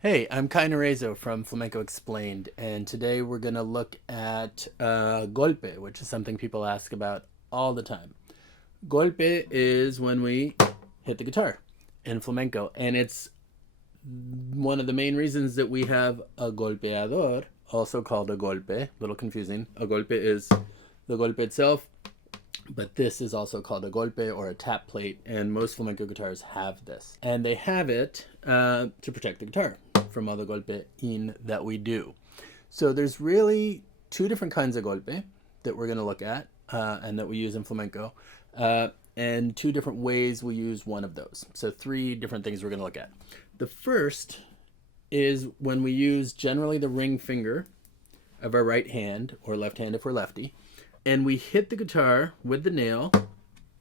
Hey, I'm Narezo from Flamenco Explained, and today we're going to look at golpe, which is something people ask about all the time. Golpe is when we hit the guitar in flamenco, and it's one of the main reasons that we have a golpeador, also called a golpe. A little confusing. A golpe is the golpe itself, but this is also called a golpe or a tap plate, and most flamenco guitars have this. And they have it to protect the guitar from all the golpe in that we do. So there's really two different kinds of golpe that we're going to look at and that we use in flamenco, and two different ways we use one of those. So three different things we're going to look at. The first is when we use generally the ring finger of our right hand, or left hand if we're lefty, and we hit the guitar with the nail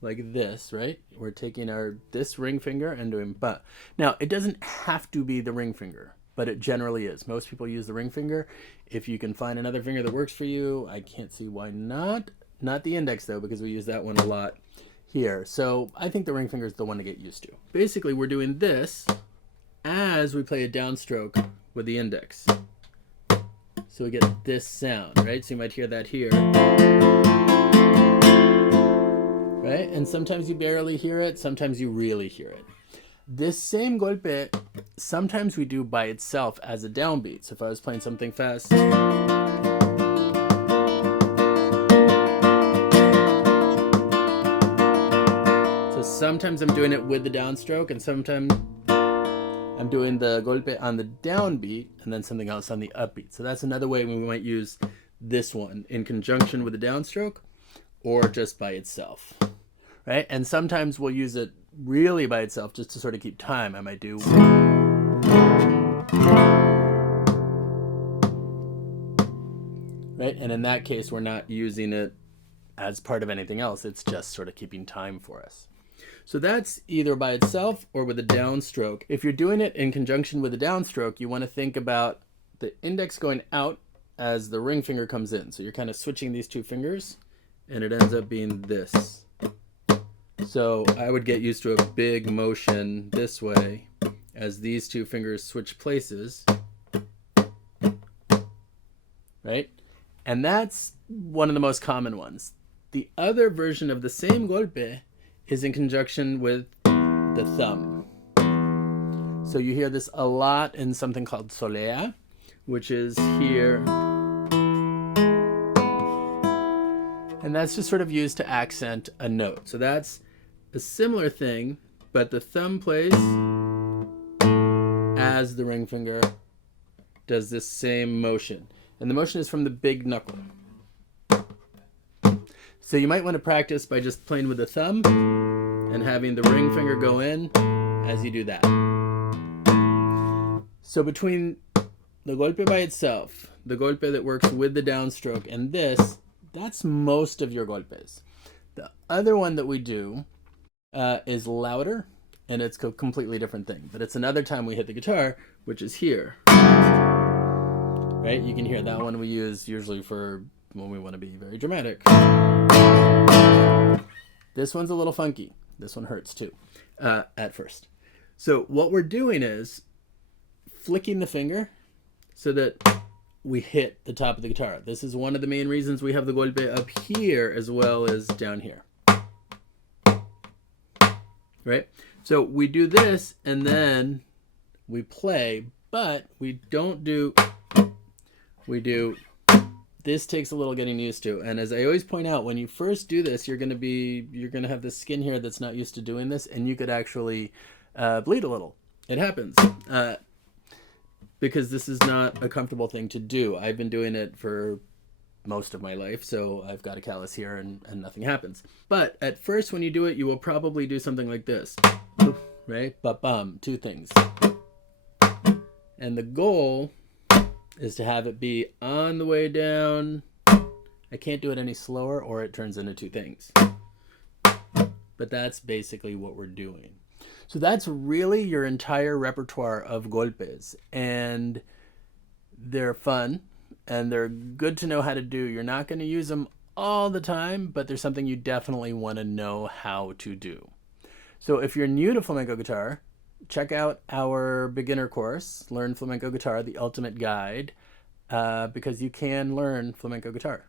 like this, right? We're taking this ring finger and doing but. Now, it doesn't have to be the ring finger, but it generally is. Most people use the ring finger. If you can find another finger that works for you, I can't see why not. Not the index though, because we use that one a lot here. So I think the ring finger is the one to get used to. Basically, we're doing this as we play a downstroke with the index. So we get this sound, right? So you might hear that here. Right? And sometimes you barely hear it, sometimes you really hear it. This same golpe, sometimes we do by itself as a downbeat. So if I was playing something fast, so sometimes I'm doing it with the downstroke, and sometimes I'm doing the golpe on the downbeat and then something else on the upbeat. So that's another way we might use this one in conjunction with the downstroke or just by itself, right? And sometimes we'll use it really by itself just to sort of keep time. I might do, right? And in that case, we're not using it as part of anything else. It's just sort of keeping time for us. So that's either by itself or with a downstroke. If you're doing it in conjunction with a downstroke, you want to think about the index going out as the ring finger comes in. So you're kind of switching these two fingers, and it ends up being this. So I would get used to a big motion this way as these two fingers switch places, right? And that's one of the most common ones. The other version of the same golpe is in conjunction with the thumb. So you hear this a lot in something called solea, which is here. And that's just sort of used to accent a note. So that's a similar thing, but the thumb plays as the ring finger does this same motion. And the motion is from the big knuckle. So you might want to practice by just playing with the thumb and having the ring finger go in as you do that. So between the golpe by itself, the golpe that works with the downstroke, and this, that's most of your golpes. The other one that we do is louder, and it's a completely different thing. But it's another time we hit the guitar, which is here. Right? You can hear that one we use usually for when we want to be very dramatic. This one's a little funky. This one hurts too at first. So what we're doing is flicking the finger so that we hit the top of the guitar. This is one of the main reasons we have the golpe up here as well as down here. Right? So we do this and then we play, but we don't do, we do, this takes a little getting used to. And as I always point out, when you first do this, you're going to have this skin here that's not used to doing this, and you could actually bleed a little. It happens. Because this is not a comfortable thing to do. I've been doing it for most of my life, so I've got a callus here and nothing happens. But at first when you do it, you will probably do something like this, right? Ba-bum, two things. And the goal is to have it be on the way down. I can't do it any slower or it turns into two things. But that's basically what we're doing. So that's really your entire repertoire of golpes, and they're fun and they're good to know how to do. You're not going to use them all the time, but there's something you definitely want to know how to do. So if you're new to flamenco guitar, check out our beginner course, Learn Flamenco Guitar, the Ultimate Guide, because you can learn flamenco guitar.